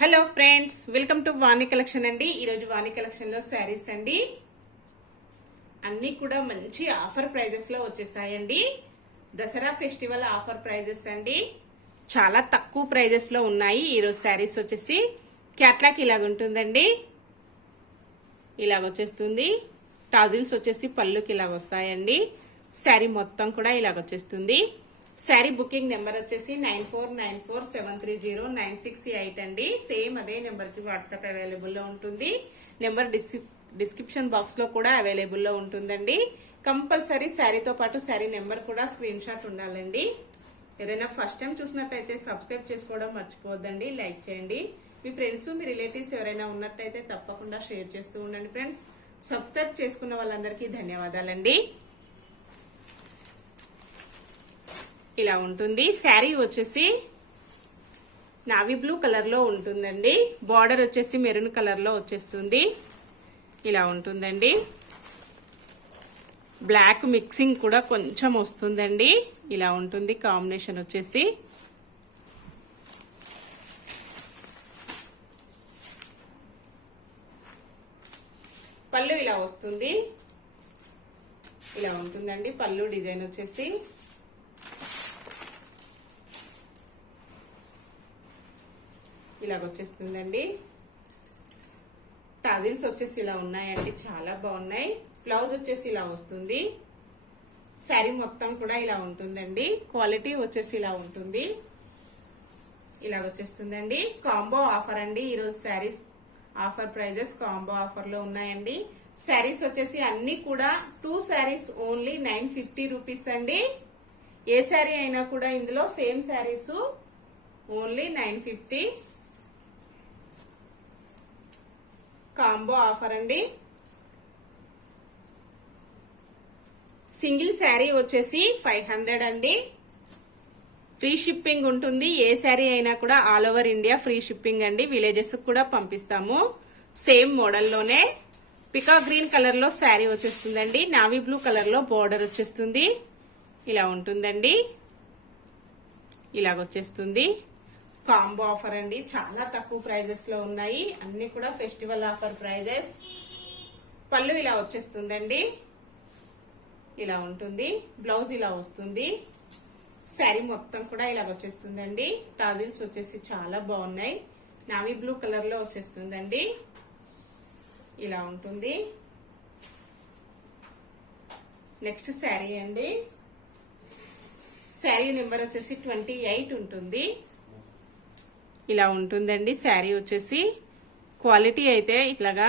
Hello friends, welcome to Vani collection అండి. ఈరోజు వాణి collection లో శారీస్ అండి. అన్ని కూడా మంచి ఆఫర్ ప్రైజెస్ లో వచ్చేసాయండి. దసరా ఫెస్టివల్ ఆఫర్ ప్రైజెస్ అండి. చాలా తక్కువ ప్రైజెస్ లో ఉన్నాయి. ఈరోజు శారీస్ వచ్చేసి క్యాట్లాక్ ఇలాగ ఉంటుందండి. ఇలాగ వచ్చేస్తుంది. టాజిల్స్ వచ్చేసి పళ్ళుకి ఇలాగ వస్తాయండి. శారీ మొత్తం కూడా ఇలాగ వచ్చేస్తుంది. శారీ బుకింగ్ నెంబర్ వచ్చేసి 9494730968 అండి. సేమ్ అదే నెంబర్ కి వాట్సాప్ అవైలబుల్ లో ఉంటుంది. నెంబర్ డిస్క్రిప్షన్ బాక్స్ లో కూడా అవైలబుల్ లో ఉంటుందండి. కంపల్సరీ శారీతో పాటు శారీ నెంబర్ కూడా స్క్రీన్ షాట్ ఉండాలండి. ఎవరైనా ఫస్ట్ టైం చూసినట్టయితే సబ్స్క్రైబ్ చేసుకోవడం మర్చిపోవద్దండి. లైక్ చేయండి. మీ ఫ్రెండ్స్ మీ రిలేటివ్స్ ఎవరైనా ఉన్నట్టయితే తప్పకుండా షేర్ చేస్తూ ఉండండి ఫ్రెండ్స్. సబ్స్క్రైబ్ చేసుకున్న వాళ్ళందరికీ ధన్యవాదాలండి. ఇలా ఉంటుంది. శారీ వచ్చేసి నావీ బ్లూ కలర్ లో ఉంటుందండి. బార్డర్ వచ్చేసి మెరూన్ కలర్ లో వచ్చేస్తుంది. ఇలా ఉంటుందండి. బ్లాక్ మిక్సింగ్ కూడా కొంచెం వస్తుందండి. ఇలా ఉంటుంది కాంబినేషన్ వచ్చేసి. పళ్ళు ఇలా వస్తుంది. ఇలా ఉంటుందండి పళ్ళు డిజైన్ వచ్చేసి. ఇలాగ వచ్చేస్తుందండి. టాజిల్స్ వచ్చేసి ఇలా ఉన్నాయండి, చాలా బాగున్నాయి. బ్లౌజ్ వచ్చేసి ఇలా వస్తుంది. శారీ మొత్తం కూడా ఇలా ఉంటుందండి. క్వాలిటీ వచ్చేసి ఇలా ఉంటుంది. ఇలాగ వచ్చేస్తుందండి. కాంబో ఆఫర్ అండి. ఈరోజు saris offer prices combo offer లో ఉన్నాయండి. శారీస్ వచ్చేసి అన్ని కూడా 2 శారీస్ ఓన్లీ 950 రూపీస్ అండి. ఏ శారీ అయినా కూడా ఇందులో same saris only 950 combo offer అండి. సింగిల్ శారీ వచ్చేసి 500 అండి. ఫ్రీ షిప్పింగ్ ఉంటుంది. ఏ శారీ అయినా కూడా all over India free shipping అండి. విలేజెస్ కూడా పంపిస్తాము. సేమ్ మోడల్లోనే పికా గ్రీన్ కలర్ లో శారీ వచ్చేస్తుందండి. నావీ బ్లూ కలర్ లో బోర్డర్ వచ్చేస్తుంది. ఇలా ఉంటుందండి. ఇలాగొచ్చేస్తుంది. కాంబో ఆఫర్ అండి. చాలా తక్కువ ప్రైజెస్ లో ఉన్నాయి. అన్ని కూడా ఫెస్టివల్ ఆఫర్ ప్రైజెస్. పళ్ళు ఇలా వచ్చేస్తుందండి. ఇలా ఉంటుంది. బ్లౌజ్ ఇలా వస్తుంది. శారీ మొత్తం కూడా ఇలా వచ్చేస్తుందండి. టాజిల్స్ వచ్చేసి చాలా బాగున్నాయి. నావీ బ్లూ కలర్ లో వచ్చేస్తుందండి. ఇలా ఉంటుంది. నెక్స్ట్ శారీ అండి. శారీ నెంబర్ వచ్చేసి 28 ఉంటుంది. ఇలా ఉంటుందండి. శారీ వచ్చేసి క్వాలిటీ అయితే ఇట్లాగా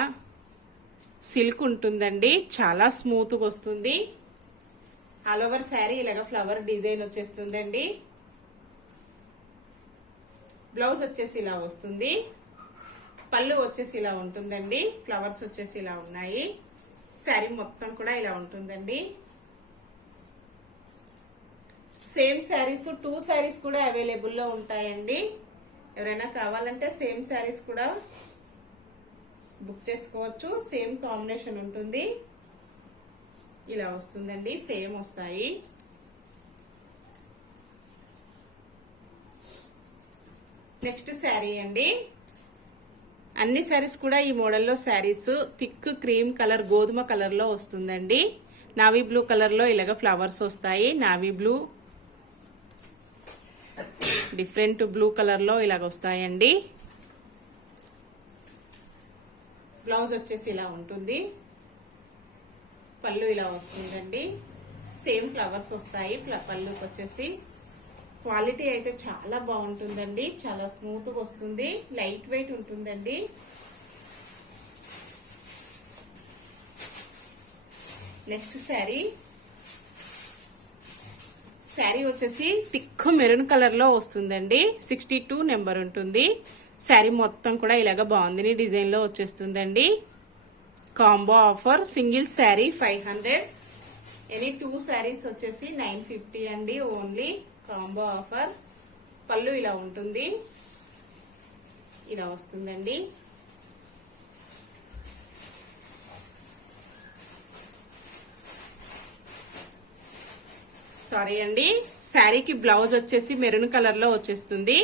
సిల్క్ ఉంటుందండి. చాలా స్మూత్ గా వస్తుంది. ఆల్ ఓవర్ శారీ ఇలాగా ఫ్లవర్ డిజైన్ వచ్చేస్తుందండి. బ్లౌజ్ వచ్చేసి ఇలా వస్తుంది. పళ్ళు వచ్చేసి ఇలా ఉంటుందండి. ఫ్లవర్స్ వచ్చేసి ఇలా ఉన్నాయి. శారీ మొత్తం కూడా ఇలా ఉంటుందండి. సేమ్ శారీస్ 2 శారీస్ కూడా అవైలబుల్ లో ఉంటాయండి. ఎవరైనా కావాలంటే సేమ్ శారీస్ కూడా బుక్ చేసుకోవచ్చు. సేమ్ కాంబినేషన్ ఉంటుంది. ఇలా వస్తుందండి. సేమ్ వస్తాయి. నెక్స్ట్ శారీ అండి. అన్ని శారీస్ కూడా ఈ మోడల్లో శారీస్ థిక్ క్రీమ్ కలర్ గోధుమ కలర్ లో వస్తుందండి. నావీ బ్లూ కలర్ లో ఇలాగ ఫ్లవర్స్ వస్తాయి. Navy blue different blue colour లో ఇలాగ వస్తాయండి. బ్లౌజ్ వచ్చేసి ఇలా ఉంటుంది. పళ్ళు ఇలా వస్తుందండి. సేమ్ ఫ్లవర్స్ వస్తాయి పళ్ళుకి వచ్చేసి. క్వాలిటీ అయితే చాలా బాగుంటుందండి. చాలా స్మూత్ గా వస్తుంది. లైట్ వెయిట్ ఉంటుందండి. నెక్స్ట్ శారీ. శారీ వచ్చేసి థిక్ మెరూన్ కలర్ లో వస్తుందండి. 62 నెంబర్ ఉంటుంది. శారీ మొత్తం కూడా ఇలాగ బాగుంది డిజైన్ లో వచ్చేస్తుందండి. Combo offer. Single sari 500. Any 2 saris వచ్చేసి 950 అండి ఓన్లీ. Combo offer. పళ్ళు ఇలా ఉంటుంది. ఇలా వస్తుందండి. సారీ అండి. శారీకి బ్లౌజ్ వచ్చేసి మెరూన్ కలర్ లో వచ్చేస్తుంది.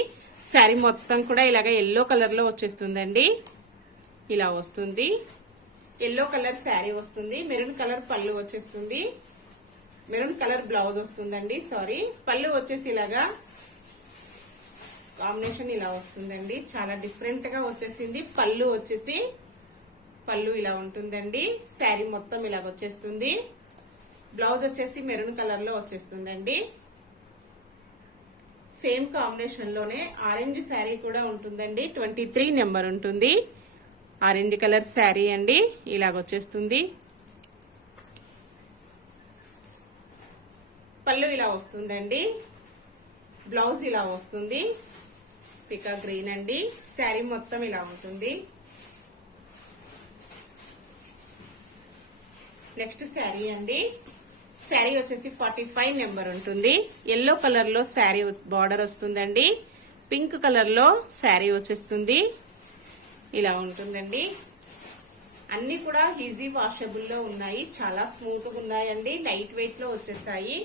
శారీ మొత్తం కూడా ఇలాగ ఎల్లో కలర్ లో వచ్చేస్తుందండి. ఇలా వస్తుంది. ఎల్లో కలర్ శారీ వస్తుంది. మెరూన్ కలర్ పళ్ళు వచ్చేస్తుంది. మెరూన్ కలర్ బ్లౌజ్ వస్తుందండి. సారీ, పళ్ళు వచ్చేసి ఇలాగా కాంబినేషన్ ఇలా వస్తుందండి. చాలా డిఫరెంట్ గా వచ్చేసింది. పళ్ళు ఇలా ఉంటుందండి. శారీ మొత్తం ఇలాగ వచ్చేస్తుంది. బ్లౌజ్ వచ్చేసి మెరూన్ కలర్ లో వచ్చేస్తుందండి. సేమ్ కాంబినేషన్ లోనే ఆరెంజ్ శారీ కూడా ఉంటుందండి. 23 నెంబర్ ఉంటుంది. ఆరెంజ్ కలర్ శారీ అండి. ఇలాగ వచ్చేస్తుంది. పళ్ళు ఇలా వస్తుందండి. బ్లౌజ్ ఇలా వస్తుంది. పికా గ్రీన్ అండి. శారీ మొత్తం ఇలా ఉంటుంది. నెక్స్ట్ శారీ అండి. శారీ వచ్చేసి 45 నెంబర్ ఉంటుంది. ఎల్లో కలర్ లో శారీ బార్డర్ వస్తుందండి. పింక్ కలర్ లో శారీ వచ్చేస్తుంది. ఇలా ఉంటుందండి. అన్ని కూడా ఈజీ వాషబుల్ లో ఉన్నాయి. చాలా స్మూత్ గా ఉన్నాయండి. లైట్ వెయిట్ లో వచ్చేసాయి.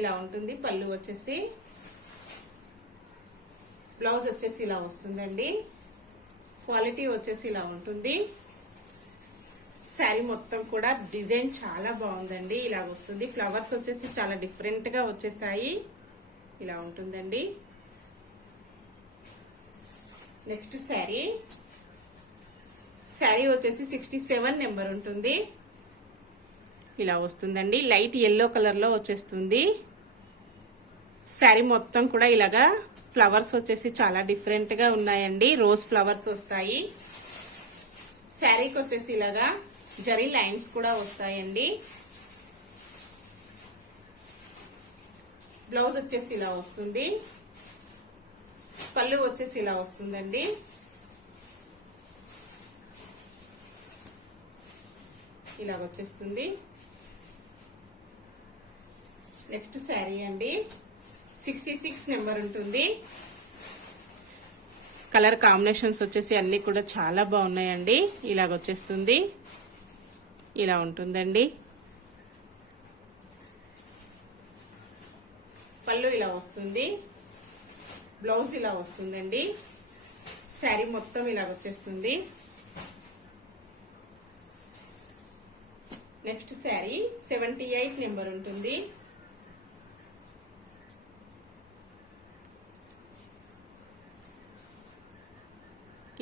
ఇలా ఉంటుంది. పళ్ళు వచ్చేసి, బ్లౌజ్ వచ్చేసి ఇలా వస్తుందండి. క్వాలిటీ వచ్చేసి ఇలా ఉంటుంది. శారీ మొత్తం కూడా డిజైన్ చాలా బాగుందండి. ఇలా వస్తుంది. ఫ్లవర్స్ వచ్చేసి చాలా డిఫరెంట్ గా వచ్చేసాయి. ఇలా ఉంటుందండి. నెక్స్ట్ శారీ వచ్చేసి 67 నెంబర్ ఉంటుంది. ఇలా వస్తుందండి. లైట్ ఎల్లో కలర్ లో వచ్చేస్తుంది. శారీ మొత్తం కూడా ఇలాగా ఫ్లవర్స్ వచ్చేసి చాలా డిఫరెంట్ గా ఉన్నాయండి. రోజ్ ఫ్లవర్స్ వస్తాయి. శారీకి వచ్చేసి ఇలాగా జరీ లైన్స్ కూడా వస్తాయండి. బ్లౌజ్ వచ్చేసి ఇలా వస్తుంది. పళ్ళు వచ్చేసి ఇలా వస్తుందండి. ఇలా వచ్చేస్తుంది. నెక్స్ట్ శారీ అండి. 66 నెంబర్ ఉంటుంది. కలర్ కాంబినేషన్స్ వచ్చేసి అన్ని కూడా చాలా బాగున్నాయండి. ఇలాగ వచ్చేస్తుంది. ఇలా ఉంటుందండి. పళ్ళు ఇలా వస్తుంది. బ్లౌజ్ ఇలా వస్తుందండి. శారీ మొత్తం ఇలా వచ్చేస్తుంది. నెక్స్ట్ శారీ 78 నెంబర్ ఉంటుంది.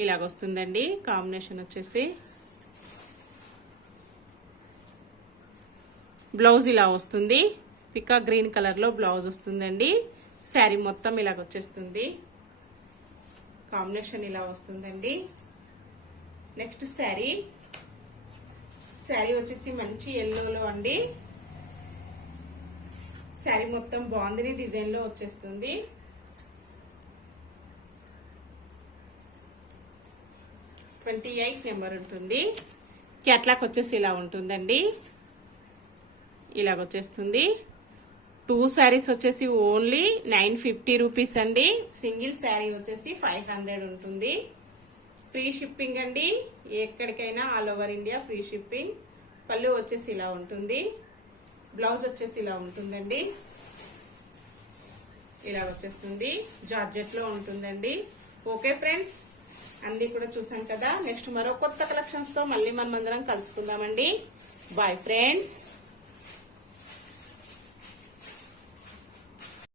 ఇలాగొస్తుందండి. కాంబినేషన్ వచ్చేసి బ్లౌజ్ ఇలా వస్తుంది. పికా గ్రీన్ కలర్ లో బ్లౌజ్ వస్తుందండి. శారీ మొత్తం ఇలాగ వచ్చేస్తుంది. కాంబినేషన్ ఇలా వస్తుందండి. నెక్స్ట్ శారీ వచ్చేసి మంచి ఎల్లోలో అండి. శారీ మొత్తం బాందిని డిజైన్ లో వచ్చేస్తుంది. (28) నెంబర్ ఉంటుంది. క్యాట్లాగ్ వచ్చేసి ఇలా ఉంటుందండి. ఇలాగొచ్చేస్తుంది. 2 శారీస్ వచ్చేసి ఓన్లీ 950 రూపీస్ అండి. సింగిల్ శారీ వచ్చేసి 500 ఉంటుంది. ఫ్రీ షిప్పింగ్ అండి. ఎక్కడికైనా all over India free shipping. పళ్ళు వచ్చేసి ఇలా ఉంటుంది. బ్లౌజ్ వచ్చేసి ఇలా ఉంటుందండి. ఇలా వచ్చేస్తుంది. జార్జెట్ లో ఉంటుందండి. ఓకే ఫ్రెండ్స్, అన్ని కూడా చూసాం కదా. నెక్స్ట్ మరో కొత్త కలెక్షన్స్ తో మళ్ళీ మనమందరం కలుసుకుందామండి. Bye friends.